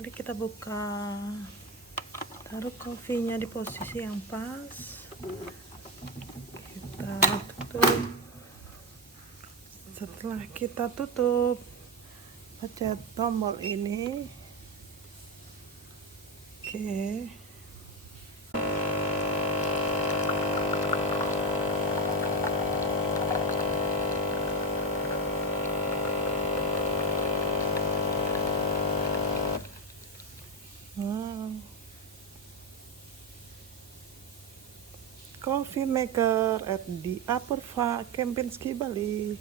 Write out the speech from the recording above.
Mari kita buka. Taruh kopinya di posisi yang pas. Kita tutup. Setelah kita tutup, pencet tombol ini. Oke. Coffee maker at the Apurva Kempinski, Bali.